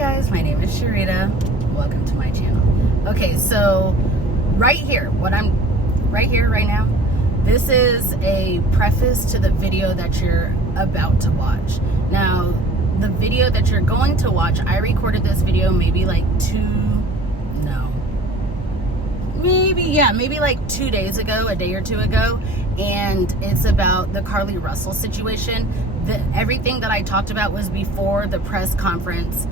guys, my name is Cherita. Welcome to my channel. Okay, so right here, right now, this is a preface to the video that you're about to watch. Now, the video that you're going to watch, I recorded this video maybe like like 2 days ago, a day or two ago, and it's about the Carlee Russell situation. Everything that I talked about was before the press conference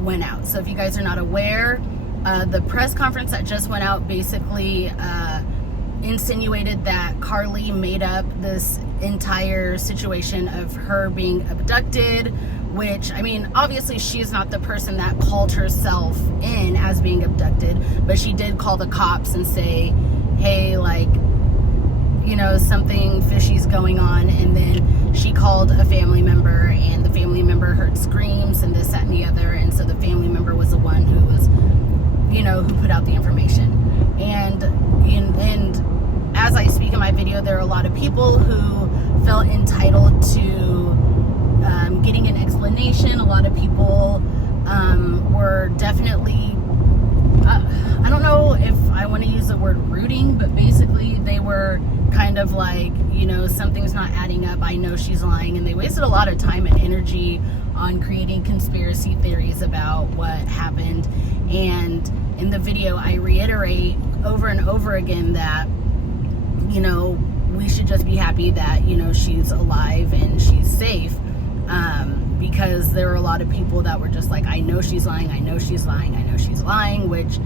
went out. So if you guys are not aware, the press conference that just went out basically insinuated that Carlee made up this entire situation of her being abducted, which, I mean, obviously she's not the person that called herself in as being abducted, but she did call the cops and say, hey, like, you know, something fishy's going on. And then she called a family member, and the family member heard screams and this, that, and the other. And so the family member was the one who was, you know, who put out the information. And as I speak in my video, there are a lot of people who felt entitled to getting an explanation. A lot of people were definitely, I don't know if I want to use the word rooting, but basically they were kind of like, you know, something's not adding up. I know she's lying. And they wasted a lot of time and energy on creating conspiracy theories about what happened. And in the video, I reiterate over and over again that, you know, we should just be happy that, you know, she's alive and she's safe. Because there were a lot of people that were just like, I know she's lying, I know she's lying, I know she's lying, which,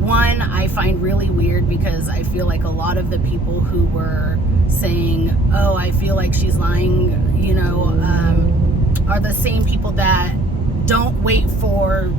one, I find really weird, because I feel like a lot of the people who were saying, oh, I feel like she's lying, you know, are the same people that don't wait for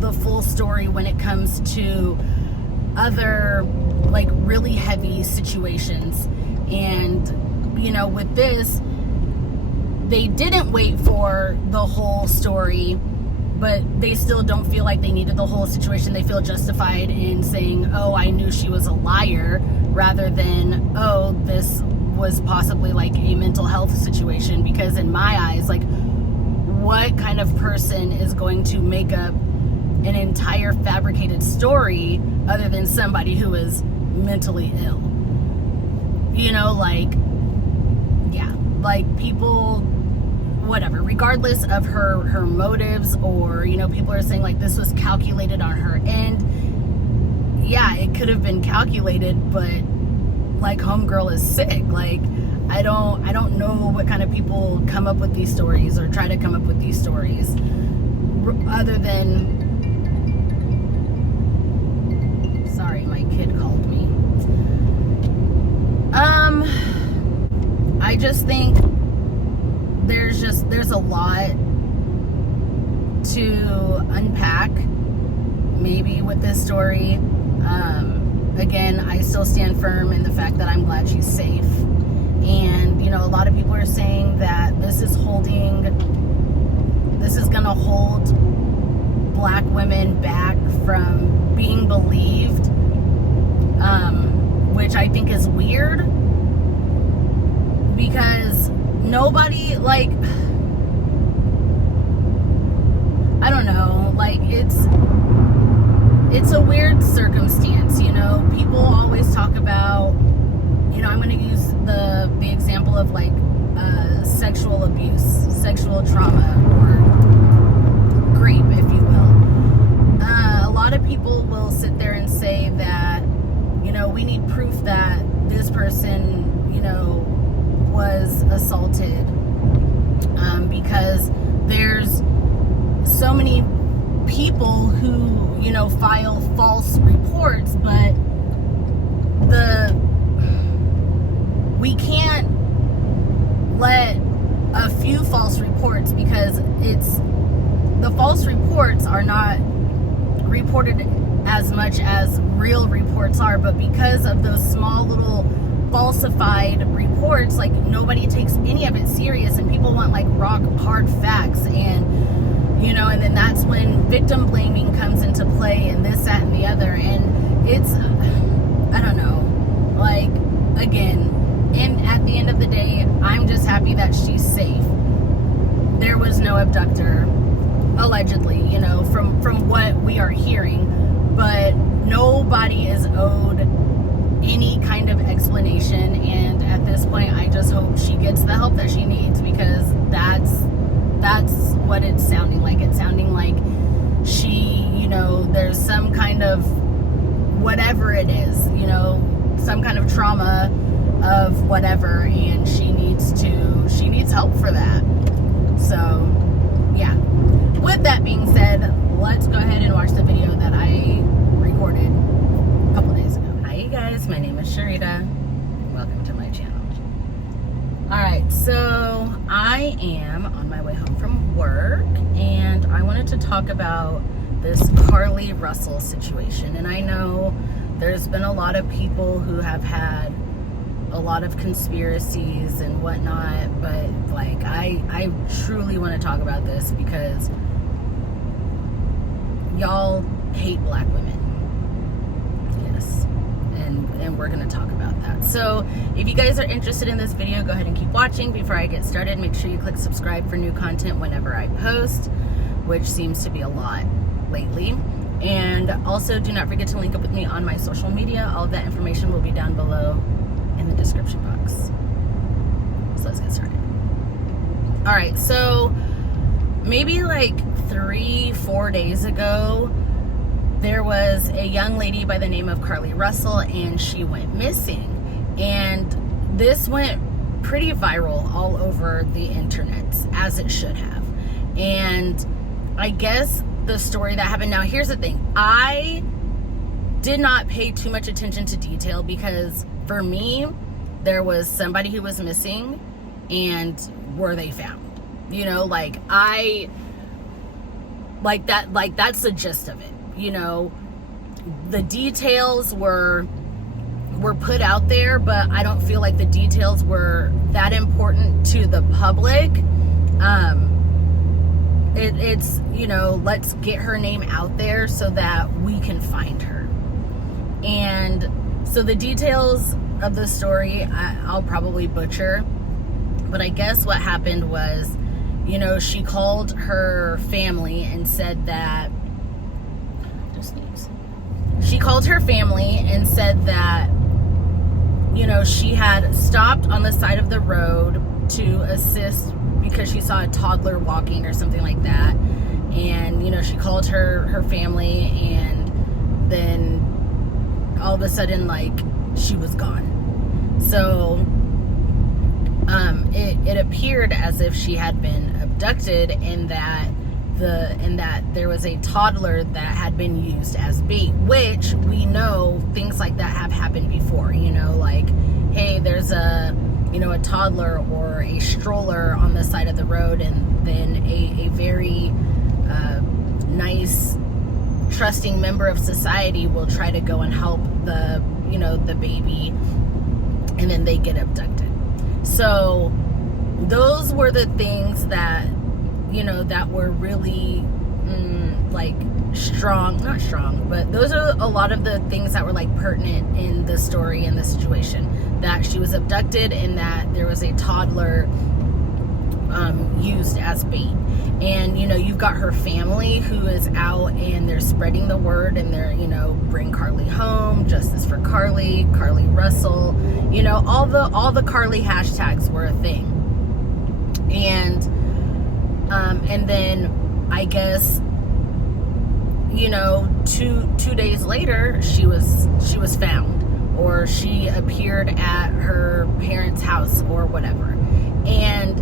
the full story when it comes to other, like, really heavy situations. And, you know, with this, they didn't wait for the whole story, but they still don't feel like they needed the whole situation. They feel justified in saying, oh, I knew she was a liar, rather than, oh, this was possibly like a mental health situation. Because in my eyes, like, what kind of person is going to make up an entire fabricated story other than somebody who is mentally ill? You know, like, yeah, like, people, whatever, regardless of her motives, or, you know, people are saying like this was calculated on her end. Yeah, it could have been calculated, but like, homegirl is sick. Like, I don't know what kind of people come up with these stories or try to come up with these stories, other than, sorry, my kid called me. I just think there's a lot to unpack maybe with this story. Again, I still stand firm in the fact that I'm glad she's safe. And, you know, a lot of people are saying that this is gonna hold black women back from being believed, which I think is weird, because nobody, like, I don't know, like, it's a weird circumstance, you know. People always talk about, you know, I'm going to use the example of, like, sexual abuse, sexual trauma, or rape, if you will. A lot of people will sit there and say that, you know, we need proof that this person, you know, was assaulted, because there's so many people who, you know, file false reports, but we can't let a few false reports, because the false reports are not reported as much as real reports are, but because of those small little falsified reports, like, nobody takes any of it serious, and people want like rock hard facts. And, you know, and then that's when victim blaming comes into play, and this, that, and the other. And it's, I don't know, like, again, and at the end of the day, I'm just happy that she's safe. There was no abductor, allegedly, you know. from what we are hearing, but nobody is owed any kind of explanation. And at this point, I just hope she gets the help that she needs, because that's what it's sounding like. It's sounding like she, there's some kind of whatever it is, some kind of trauma of whatever, and she needs help for that. So yeah, with that being said, let's go ahead and watch the video that I recorded a couple days ago. Hi you guys, my name is Cherita. Welcome to my channel. Alright, so I am on my way home from work, and I wanted to talk about this Carlee Russell situation. And I know there's been a lot of people who have had a lot of conspiracies and whatnot, but like I truly want to talk about this because y'all hate black women. Yes. And we're going to talk about that. So if you guys are interested in this video, go ahead and keep watching. Before I get started, make sure you click subscribe for new content whenever I post, which seems to be a lot lately. And also do not forget to link up with me on my social media. All of that information will be down below in the description box. So let's get started. All right, so maybe like 3-4 days ago, there was a young lady by the name of Carlee Russell, and she went missing. And this went pretty viral all over the internet, as it should have. And I guess the story that happened, now here's the thing, I did not pay too much attention to detail, because for me, there was somebody who was missing, and were they found? That's the gist of it. The details were put out there, but I don't feel like the details were that important to the public. It's let's get her name out there so that we can find her. And so the details of the story, I'll probably butcher, but I guess what happened was, she called her family and said that, she called her family and said that, she had stopped on the side of the road to assist because she saw a toddler walking or something like that. And, she called her family, and then all of a sudden, she was gone. So, it appeared as if she had been abducted, and that there was a toddler that had been used as bait, which we know things like that have happened before. Hey, there's a toddler or a stroller on the side of the road, and then a very nice, trusting member of society will try to go and help the baby, and then they get abducted. So those were the things that that were really not strong, but those are a lot of the things that were pertinent in the story and the situation, that she was abducted and that there was a toddler used as bait. And you've got her family who is out, and they're spreading the word, and they're bring Carlee home, justice for Carlee Russell, all the Carlee hashtags were a thing. And then I guess two days later she was found, or she appeared at her parents' house or whatever. And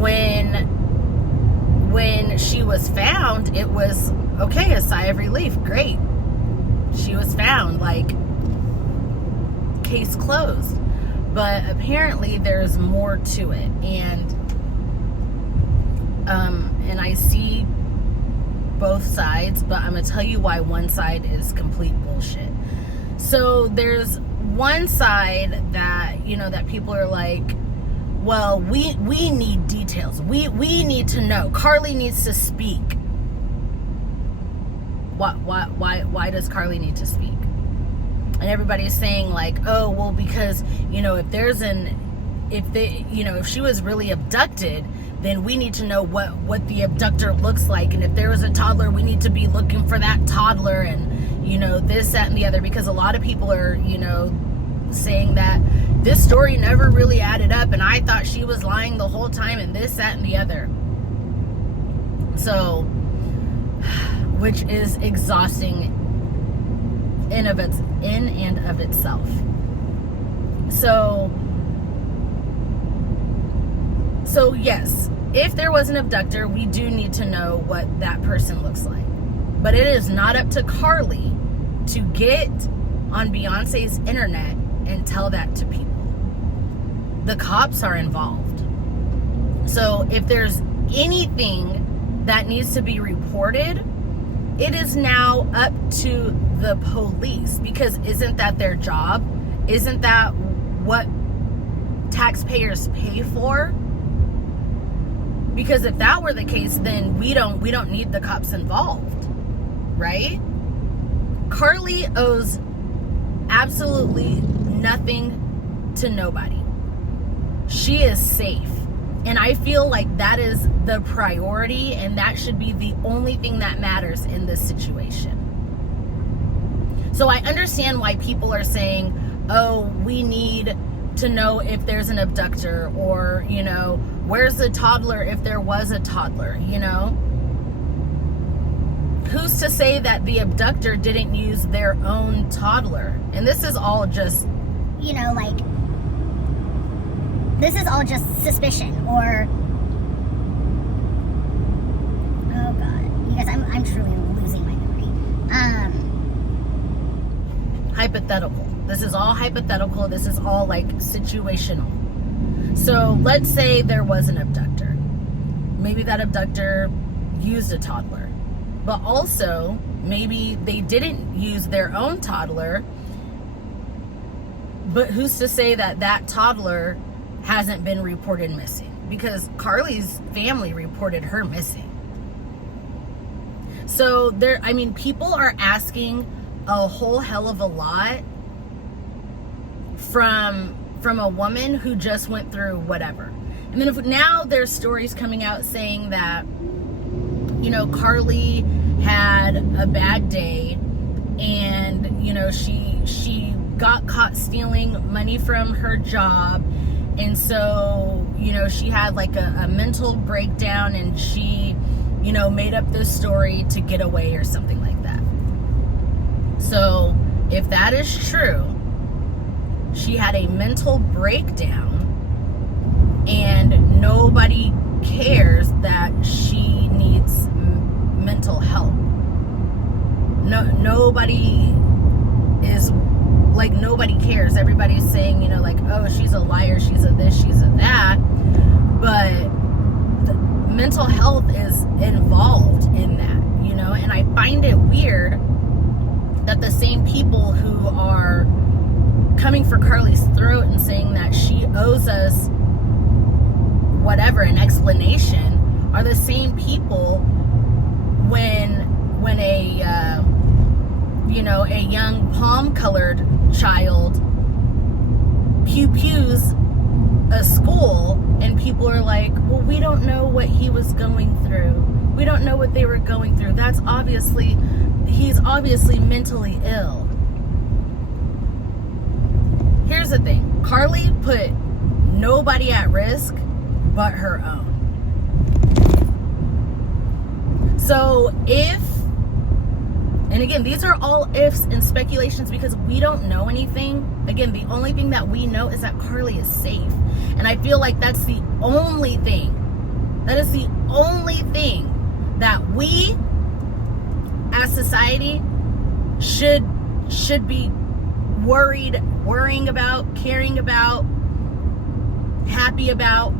when she was found, it was okay, a sigh of relief. Great, she was found, case closed. But apparently there's more to it, and I see both sides, but I'm gonna tell you why one side is complete bullshit. So there's one side that that people are like, well, we need details, we need to know, Carlee needs to speak. Why does Carlee need to speak? And everybody's saying oh, well, because if there's an if she was really abducted, then we need to know what the abductor looks like. And if there was a toddler, we need to be looking for that toddler, and, this, that, and the other, because a lot of people are, saying that this story never really added up, and I thought she was lying the whole time, and this, that, and the other. So, which is exhausting in and of itself. So yes, if there was an abductor, we do need to know what that person looks like. But it is not up to Carlee to get on Beyonce's internet and tell that to people. The cops are involved. So if there's anything that needs to be reported, it is now up to the police, because isn't that their job? Isn't that what taxpayers pay for? Because if that were the case, then we don't need the cops involved, right? Carlee owes absolutely nothing to nobody. She is safe. And I feel like that is the priority, and that should be the only thing that matters in this situation. So I understand why people are saying, oh, we need to know if there's an abductor, or, where's the toddler if there was a toddler, Who's to say that the abductor didn't use their own toddler? And this is all just, this is all just suspicion, or, oh God, you guys, I'm truly losing my memory. Hypothetical. This is all hypothetical. This is all situational. So let's say there was an abductor. Maybe that abductor used a toddler, but also maybe they didn't use their own toddler. But who's to say that that toddler hasn't been reported missing? Because Carlee's family reported her missing. So people are asking a whole hell of a lot from a woman who just went through whatever. And then now there's stories coming out saying that, Carlee had a bad day, and, she got caught stealing money from her job. And so, she had a mental breakdown, and she, made up this story to get away or something like that. So if that is true, she had a mental breakdown, and nobody cares that she needs mental help. Nobody is nobody cares. Everybody's saying, oh, she's a liar, she's a this, she's a that. But mental health is involved in that, and I find it weird that the same people who are coming for Carlee's throat and saying that she owes us whatever, an explanation, are the same people when a young palm-colored child pews a school, and people are like, well, we don't know what he was going through. We don't know what they were going through. He's obviously mentally ill. Here's the thing. Carlee put nobody at risk but her own. So and again, these are all ifs and speculations, because we don't know anything. Again, the only thing that we know is that Carlee is safe. And I feel like that's the only thing. That is the only thing that we as society should be worrying about, caring about, happy about,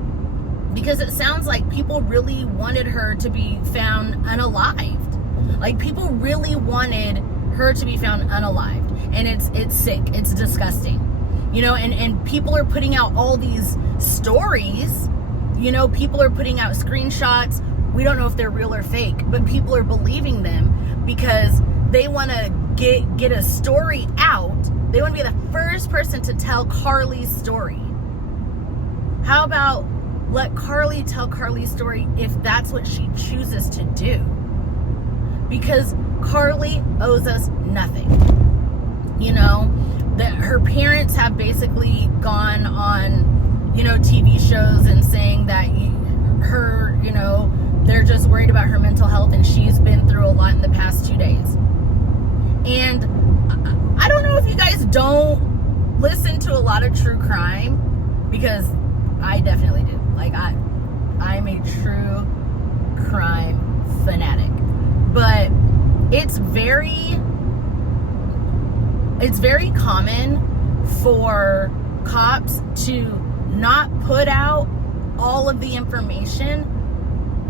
because it sounds like people really wanted her to be found unalived. People really wanted her to be found unalived, and it's sick, it's disgusting, and people are putting out all these stories, people are putting out screenshots. We don't know if they're real or fake, but people are believing them because they want to get a story out. They want to be the first person to tell Carlee's story. How about let Carlee tell Carlee's story if that's what she chooses to do? Because Carlee owes us nothing. You know, that her parents have basically gone on, you know, TV shows and saying that her, you know, they're just worried about her mental health, and she's been through a lot in the past 2 days. And I don't know if you guys don't listen to a lot of true crime, because I definitely do. Like, I'm a true crime fanatic. But it's very common for cops to not put out all of the information,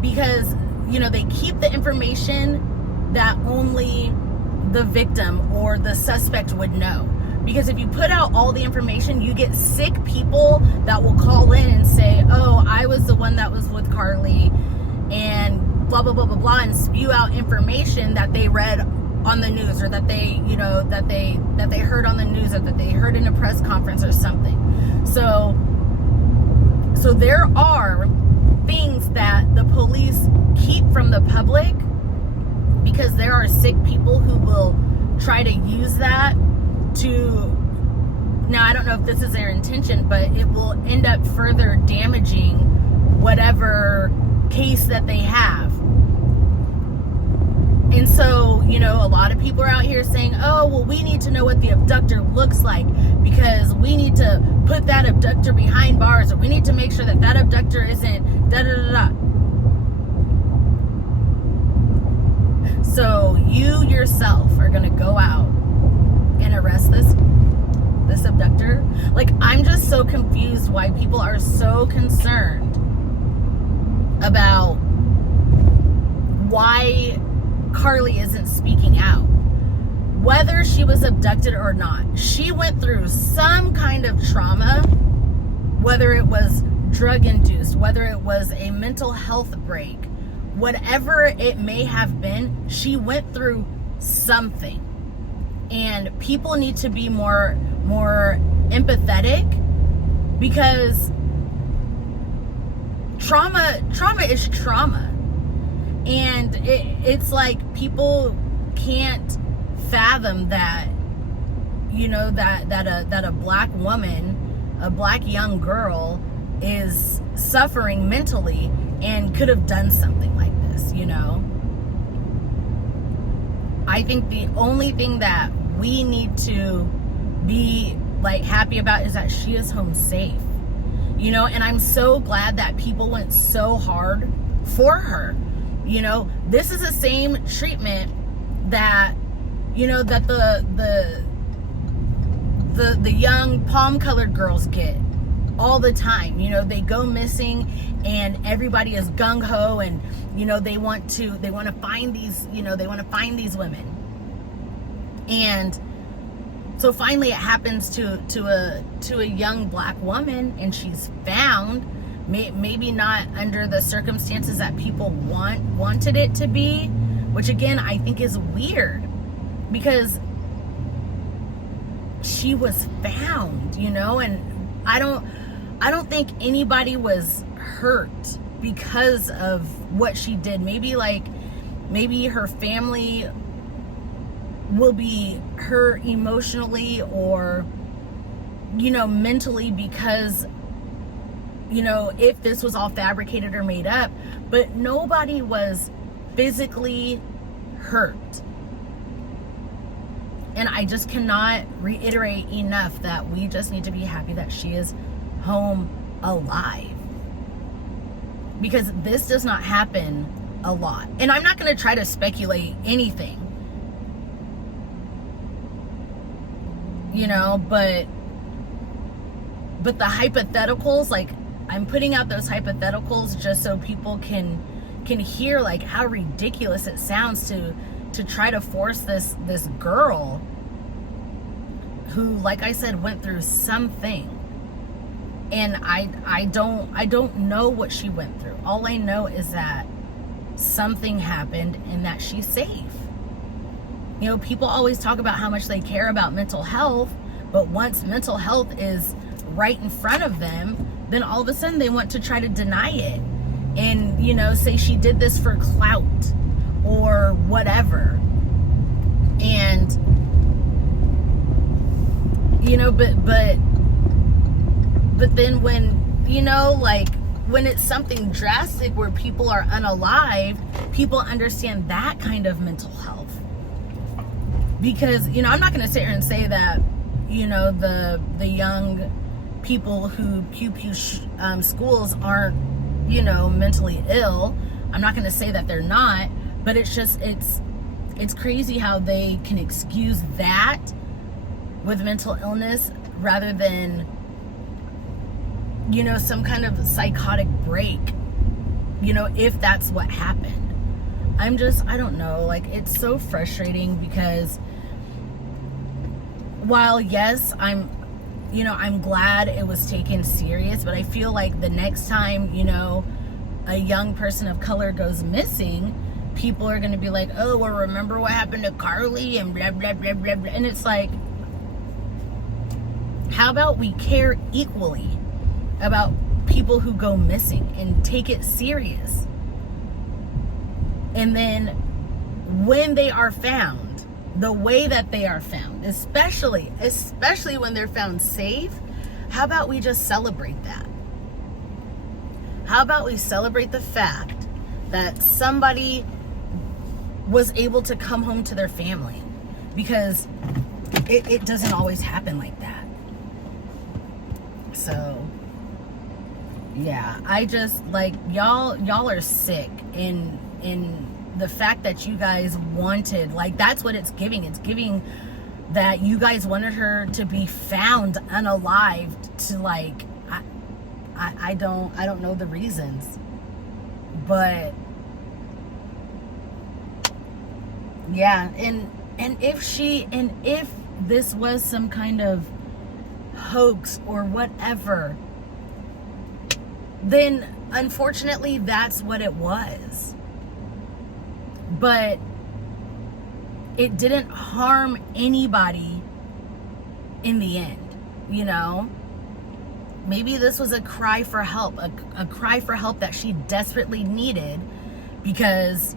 because, you know, they keep the information that only the victim or the suspect would know. Because if you put out all the information, you get sick people that will call in and say, oh, I was the one that was with Carlee, and blah, blah, blah, blah, blah, and spew out information that they read on the news, or that they, you know, that they heard on the news, or that they heard in a press conference or something. So there are things that the police keep from the public, because there are sick people who will try to use that to, now I don't know if this is their intention, but it will end up further damaging whatever case that they have. And so, you know, a lot of people are out here saying, oh, well, we need to know what the abductor looks like, because we need to put that abductor behind bars, or we need to make sure that that abductor isn't da da da da. So you yourself are going to go out and arrest this abductor? Like, I'm just so confused why people are so concerned about why Carlee isn't speaking out. Whether she was abducted or not, she went through some kind of trauma, whether it was drug induced, whether it was a mental health break, whatever it may have been, she went through something. And people need to be more empathetic, because trauma is trauma. And it's like people can't fathom that, you know, that a black woman, a black young girl, is suffering mentally and could have done something like this, you know. I think the only thing that we need to be like happy about is that she is home safe, you know. And I'm so glad that people went so hard for her. You know, this is the same treatment that, you know, that the young palm-colored girls get all the time. You know, they go missing and everybody is gung-ho, and, you know, they want to find these, you know, they want to find these women. And so finally it happens to a young black woman, and she's found. Maybe not under the circumstances that people wanted it to be, which again I think is weird, because she was found, you know. And I don't think anybody was hurt because of what she did. Maybe her family will be hurt emotionally or, you know, mentally, because, you know, if this was all fabricated or made up, but nobody was physically hurt. And I just cannot reiterate enough that we just need to be happy that she is home alive, because this does not happen a lot. And I'm not going to try to speculate anything, you know, but the hypotheticals, like, I'm putting out those hypotheticals just so people can hear like how ridiculous it sounds to try to force this girl who, like I said, went through something. And I don't know what she went through. All I know is that something happened and that she's safe. You know, people always talk about how much they care about mental health, but once mental health is right in front of them, then all of a sudden they want to try to deny it and, you know, say she did this for clout or whatever. And, you know, but then when, you know, like, when it's something drastic where people are unalived, people understand that kind of mental health. Because, you know, I'm not going to sit here and say that, you know, the young people who pew schools aren't, you know, mentally ill. I'm not going to say that they're not, but it's just, it's crazy how they can excuse that with mental illness rather than, you know, some kind of psychotic break, you know, if that's what happened. I don't know, like, it's so frustrating because while, yes, I'm glad it was taken serious, but I feel like the next time, you know, a young person of color goes missing, people are going to be like, oh, well, remember what happened to Carlee and blah, blah, blah, blah, blah. And it's like, how about we care equally about people who go missing and take it serious? And then when they are found, the way that they are found, especially when they're found safe, how about we just celebrate that? How about we celebrate the fact that somebody was able to come home to their family? Because it doesn't always happen like that. So yeah, I just, like, y'all are sick in the fact that you guys wanted, like, that's what it's giving. It's giving that you guys wanted her to be found unalived, to, like, I don't know the reasons, but yeah. And if this was some kind of hoax or whatever, then unfortunately that's what it was. But it didn't harm anybody in the end, you know? Maybe this was a cry for help, a cry for help that she desperately needed because,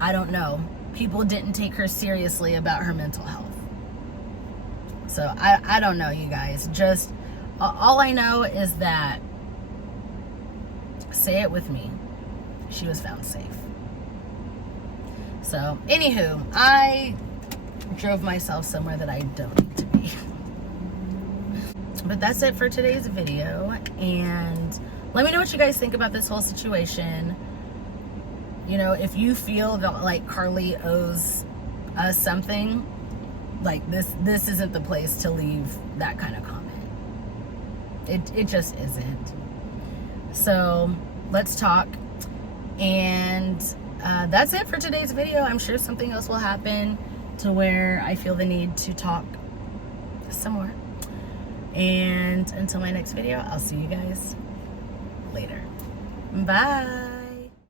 I don't know, people didn't take her seriously about her mental health. So I don't know, you guys. Just all I know is that, say it with me, she was found safe. So anywho, I drove myself somewhere that I don't need to be. But that's it for today's video, and let me know what you guys think about this whole situation. You know, if you feel that, like, Carlee owes us something, like, this isn't the place to leave that kind of comment. It just isn't. So let's talk. And that's it for today's video. I'm sure something else will happen to where I feel the need to talk some more. And until my next video, I'll see you guys later. Bye.